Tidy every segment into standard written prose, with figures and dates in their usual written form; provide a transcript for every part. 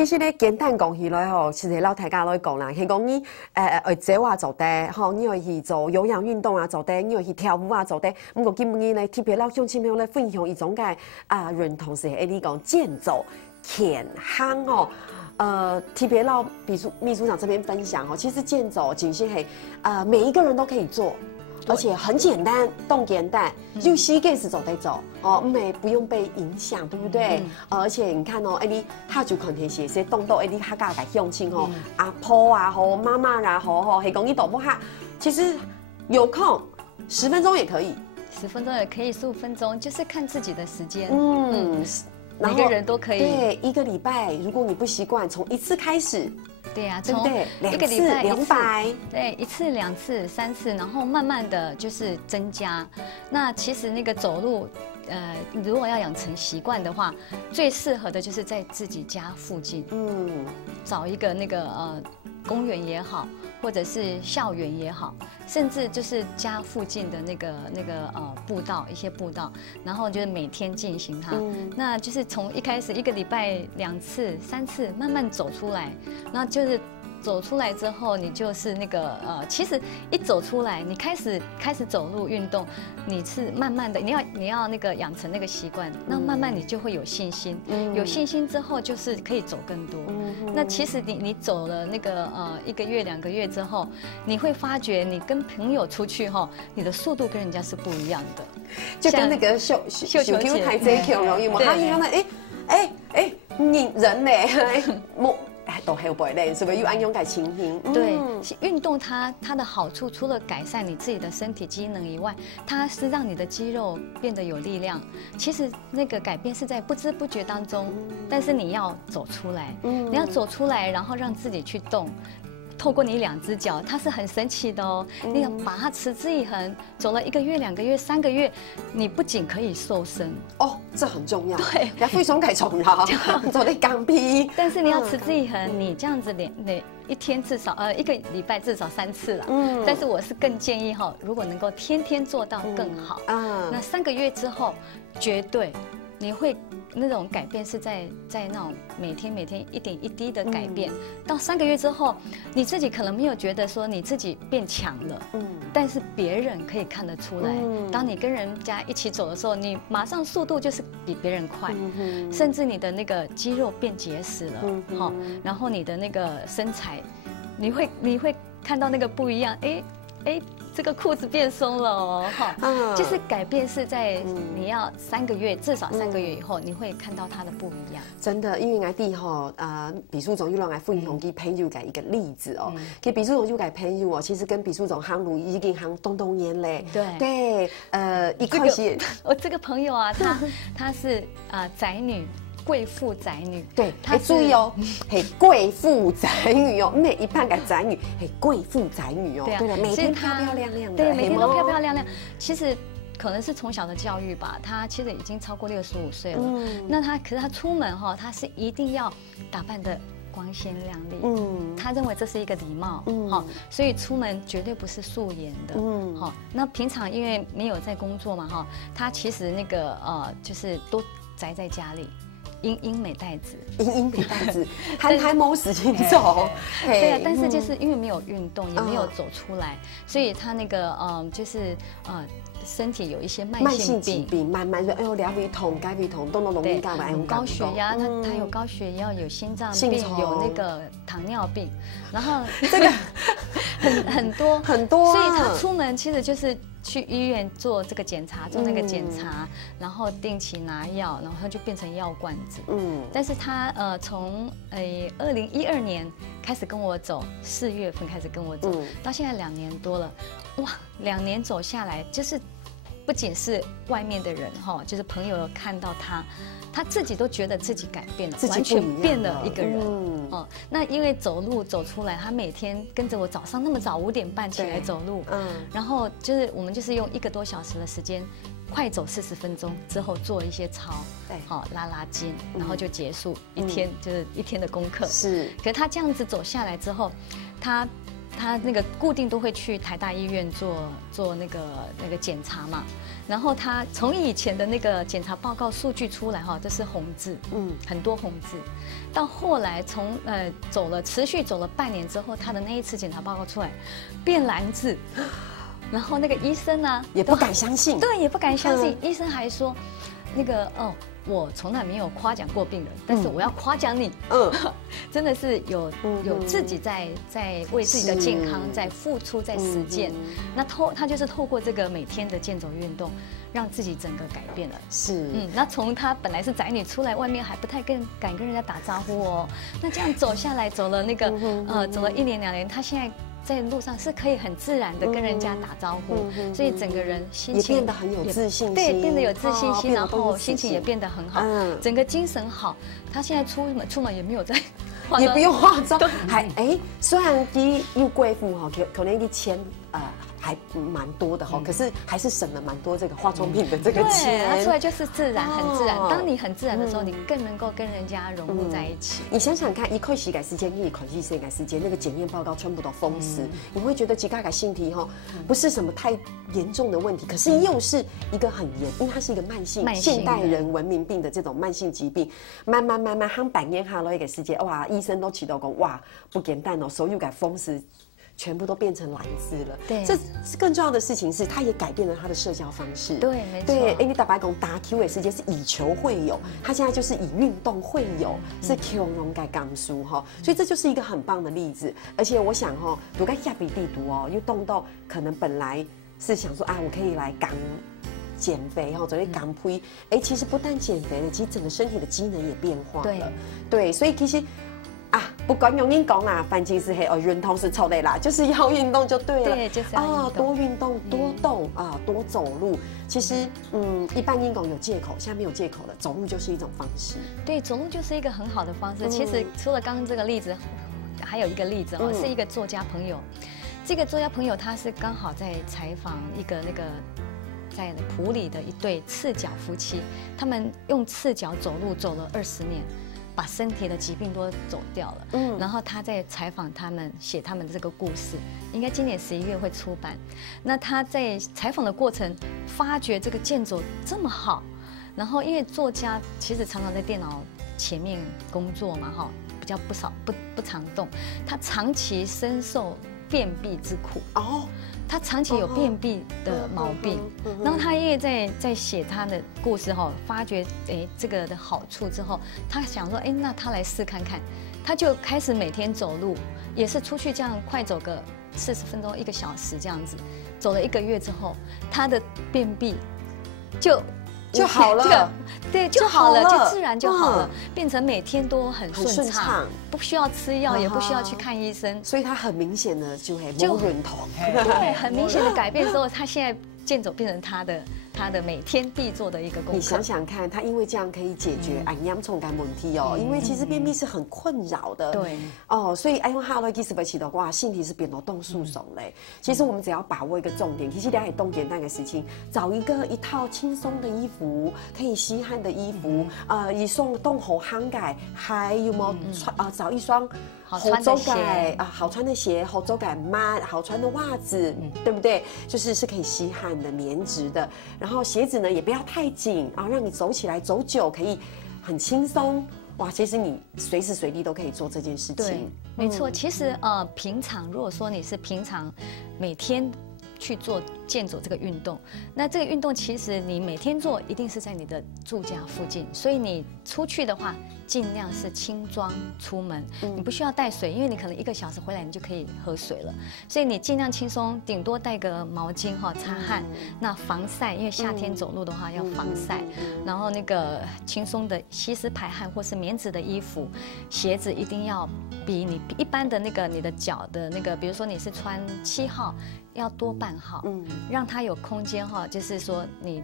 其實咧簡單講起來吼，其實老大家來講啦，係講你做啊做得，吼，你可以去做有氧運動啊做得，你可以去跳舞啊做得。不過今日咧特別老鄉親朋友咧分享一種嘅認同是係你講健走健康哦。特別老秘書長這邊分享哦，其實健走僅是係每一個人都可以做。而且很简单，动简单，就膝盖是走得走哦，不用被影响，对不对？而且你看哦，你下就可能是些动作，你下家来向亲哦，阿婆啊好，妈妈啦好，系讲你动不下，其实有空10分钟也可以，10分钟也可以，15分钟，就是看自己的时间。每个人都可以。对，一个礼拜，如果你不习惯，从1次开始。对呀，对不对？一个礼拜200，对，1次、2次、3次，然后慢慢的就是增加。那其实那个走路，如果要养成习惯的话，最适合的就是在自己家附近，找一个那个公园也好，或者是校园也好，甚至就是家附近的那个步道，一些步道，然后就是每天进行它。那就是从一开始1个礼拜2次、3次，慢慢走出来，那就是走出来之后，你就是那个其实一走出来，你开始走路运动，你是慢慢的，你要那个养成那个习惯，那慢慢你就会有信心，有信心之后就是可以走更多。那其实你走了那个1个月2个月之后，你会发觉你跟朋友出去哈，你的速度跟人家是不一样的，就跟那个绣球台这一条容易嘛，他一样的你人呢都还不会累，是不是又按用改情形？对，运动它的好处，除了改善你自己的身体机能以外，它是让你的肌肉变得有力量。其实那个改变是在不知不觉当中，但是你要走出来，你要走出来，然后让自己去动。透过你2只脚，它是很神奇的哦。你要把它持之以恒，走了1个月、2个月、3个月，你不仅可以瘦身哦，这很重要。对，要非常改重要，走得刚皮。但是你要持之以恒，你这样子一天至少1个礼拜至少3次啦。但是我是更建议哈，如果能够天天做到更好。那3个月之后，绝对你会。那种改变是在那种每天一点一滴的改变，到3个月之后，你自己可能没有觉得说你自己变强了，但是别人可以看得出来。当你跟人家一起走的时候，你马上速度就是比别人快，甚至你的那个肌肉变结实了，然后你的那个身材，你会看到那个不一样，这个裤子变松了哦，就是改变是在你要3个月，至少3个月以后，你会看到它的不一样。真的，因为我哋秘書長要來分享佢朋友嘅一個例子哦。其實秘書長要嘅朋友哦，其實跟秘書長行路已經行東年嘞。對，一開始我這個朋友啊，他是宅女。貴婦宅女，對，注意哦，係貴婦宅女哦，每一半嘅宅女係貴婦宅女哦，對了，每天漂漂亮亮的，對，每天都漂漂亮亮。其實可能是從小的教育吧，他其實已經超過65歲了。那可是他出門哈，他是一定要打扮得光鮮亮麗。他認為這是一個禮貌，所以出門絕對不是素顏的。那平常因為沒有在工作嘛，哈，他其實那個就是都宅在家裡。英美袋子，英美袋子，還冇時間走。對啊，但是就是因為沒有運動，也沒有走出來，所以他那個就是身體有一些慢性病，慢慢說，兩胃痛、解胃痛，都容易搞埋。高血壓，他有高血壓，有心臟病，有那個糖尿病，然後這個很多，所以他出門其實就是。去醫院做這個檢查，做那個檢查，然後定期拿藥，然後他就變成藥罐子。但是他從2012年開始跟我走，4月份開始跟我走，到現在2年多了，哇，2年走下來，就是不僅是外面的人哈，就是朋友有看到他自己都覺得自己改變了，完全變了一個人。那因為走路走出來，他每天跟着我早上那麼早5點半起來走路，然後就是我們就是用1個多小時的時間，快走40分鐘之後做一些操，拉筋，然後就結束一天，就是一天的功課。是，可是他這樣子走下來之後，他他那个固定都会去台大医院做那个检查嘛，然后他从以前的那个检查报告数据出来哈，这是红字，很多红字，到后来持续走了半年之后，他的那一次检查报告出来变蓝字，然后那个医生呢也不敢相信，对，也不敢相信，医生还说那个我从来没有夸奖过病人，但是我要夸奖你，真的是有自己在为自己的健康在付出，在实践。那他就是透过这个每天的健走运动，让自己整个改变了。是，那从他本来是宅女出来，外面还不太敢跟人家打招呼哦。那这样走下来，走了那个走了1年2年，他现在在路上是可以很自然的跟人家打招呼，所以整个人心情也变得很有自信心，对，变得有自信心，然后心情也变得很好，整个精神好。他现在出门也没有在化妆，也不用化妆，还虽然第又贵妇哈，可能1000还蛮多的哈，可是还是省了蛮多这个化妆品的这个钱。它出来就是自然，很自然。当你很自然的时候，你更能够跟人家融入在一起。你想想看，一块洗改时间，一块洗改时间，那个检验报告全部都封死，你会觉得几个性体哈不是什么太严重的问题，可是又是一个很因为它是一个慢性现代人文明病的这种慢性疾病，慢慢夯板烟下了一个时间，哇，医生都起到讲哇不简单哦，所有改封死。全部都变成蓝字了。对，这更重要的事情是，他也改变了他的社交方式。对，没错。对，你打白讲打 Q 的时间是以球会友，他现在就是以运动会友，是 Q 容改刚书哈，所以这就是一个很棒的例子。而且我想哈，读个亚比地读哦，又动到可能本来是想说我可以来刚减肥哈，准备刚推，其实不但减肥了，其实整个身体的机能也变化了。对，所以其实。不管用你讲啦，反正是运动是错的啦，就是要运动就对了。对，就是要多运动，多动多走路。其实，一般人讲有借口，现在没有借口了，走路就是一种方式。对，走路就是一个很好的方式。其实除了刚刚这个例子，还有一个例子是一个作家朋友。这个作家朋友他是刚好在采访一个在埔里的一对赤脚夫妻，他们用赤脚走路走了20年。把身体的疾病都走掉了，然后他在采访他们，写他们的这个故事，应该今年11月会出版。那他在采访的过程，发觉这个健走这么好，然后因为作家其实常常在电脑前面工作嘛，比较不常动，他长期深受便秘之苦他长期有便秘的毛病，然后他因为在写他的故事发觉这个的好处之后，他想说那他来试看看，他就开始每天走路，也是出去这样快走个40分钟1个小时这样子，走了1个月之后，他的便秘就好了，对，就好了，就自然就好了，变成每天都很顺畅，不需要吃药，也不需要去看医生，所以他很明显的就润头，对，很明显的改变之后，他现在健走变成他的每天必做的一个功课。你想想看，他因为这样可以解决炎虫感问题因为其实便秘是很困扰的，对所以用哈罗基斯维奇的话，身体是变得动速手嘞。其实我们只要把握一个重点，其实了解重点那个事情，找一套轻松的衣服，可以吸汗的衣服，一双动好涵盖，还有没有穿找一双好走改好穿的鞋，好走改好穿的袜子，对不对？是可以吸汗的棉质的，然后鞋子呢也不要太紧让你走起来走久可以很轻松。哇，其实你随时随地都可以做这件事情。对，没错。其实平常如果说你是平常每天去做健走这个运动，那这个运动其实你每天做一定是在你的住家附近，所以你出去的话尽量是轻装出门，你不需要带水，因为你可能1个小时回来你就可以喝水了，所以你尽量轻松，顶多带个毛巾擦汗。那防晒，因为夏天走路的话要防晒，然后那个轻松的吸湿排汗或是棉质的衣服，鞋子一定要比你一般的你的脚的比如说你是穿7号，要多半号，让它有空间就是说你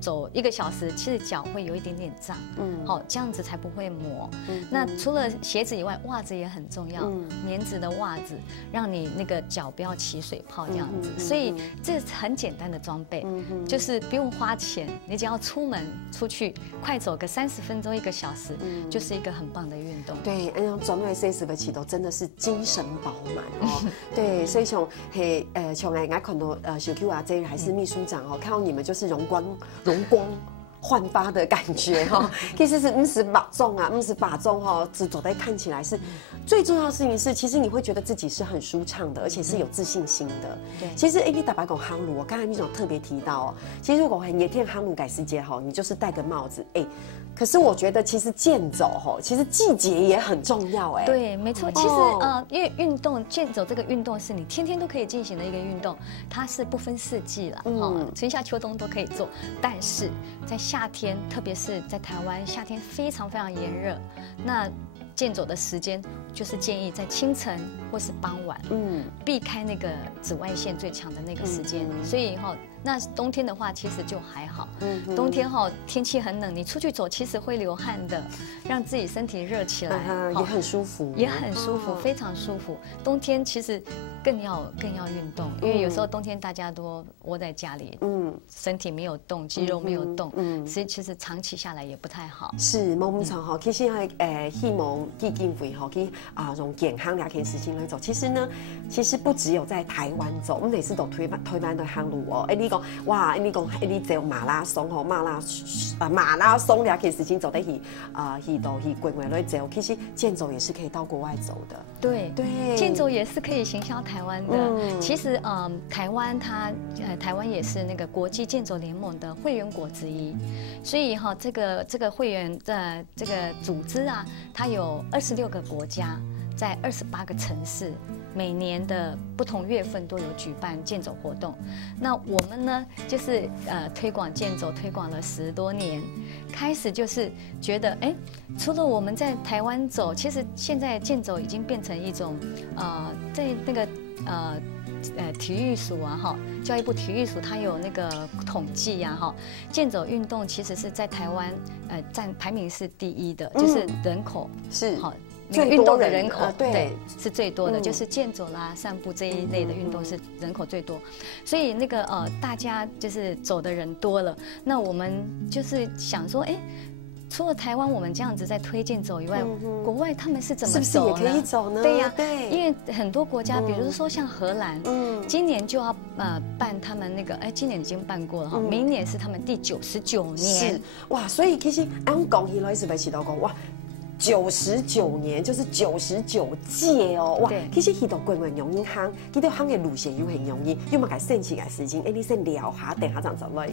走1个小时，其实脚会有一点点胀，好，这样子才不会磨。那除了鞋子以外，袜子也很重要，棉质的袜子，让你那个脚不要起水泡这样子。所以这很简单的装备，就是不用花钱，你只要出门出去快走个30分钟1个小时，就是一个很棒的运动。对，那种装备40个起头真的是精神饱满哦。对，所以像像我看到小 Q 啊，这还是秘书长哦，看到你们就是容光焕发的感觉哈。其实是50种啊，50种哈，只走在看起来是最重要的事情是，其实你会觉得自己是很舒畅的，而且是有自信心的。对，其实你打白讲航路，我刚才秘书长特别提到哦，其实如果很野天航路改世界哈，你就是戴个帽子可是我觉得其实健走哈，其实季节也很重要对，没错。其实因为运动健走这个运动是你天天都可以进行的一个运动，它是不分四季了，春夏秋冬都可以做。但是在夏天，特别是在台湾，夏天非常非常炎热，那健走的时间就是建议在清晨或是傍晚，避开那个紫外线最强的那个时间。所以那冬天的话其实就还好。冬天天气很冷，你出去走其实会流汗的，让自己身体热起来，也很舒服，也很舒服，非常舒服。冬天其实更要运动，因为有时候冬天大家都窝在家里，身体没有动，肌肉没有动，所以其实长期下来也不太好。是，冇错其实希望基金会去用健康两件事情来走。其实呢，不只有在台湾走，我们每次都推翻的航路哦。你讲哇，你讲你走马拉松马拉松两件事情走得去国外来走，其实健走也是可以到国外走的。对，健走也是可以行销台湾的。其实台湾也是那个国际健走联盟的会员国之一，所以这个会员的这个组织啊，它有26个国家，在28个城市，每年的不同月份都有举办健走活动。那我们呢，就是推广健走推广了10多年，开始就是觉得除了我们在台湾走，其实现在健走已经变成一种在那个体育署啊教育部体育署它有那个统计啊健走运动其实是在台湾占排名是第1的，就是人口是那个运动的人口对是最多的，就是健走啦、散步这一类的运动是人口最多，所以那个大家就是走的人多了，那我们就是想说除了台湾我们这样子在推健走以外，国外他们是怎么走呢？是不是也可以走呢？对呀，因为很多国家，比如说像荷兰，今年就要办他们那个，今年已经办过了明年是他们第99年。是哇，所以其实按讲起来是不是到讲哇？99年就是99届哦，哇！其实去到国外容易行，去到行的路线又很容易，又嘛改申请的事情，你先聊下，等下再走来。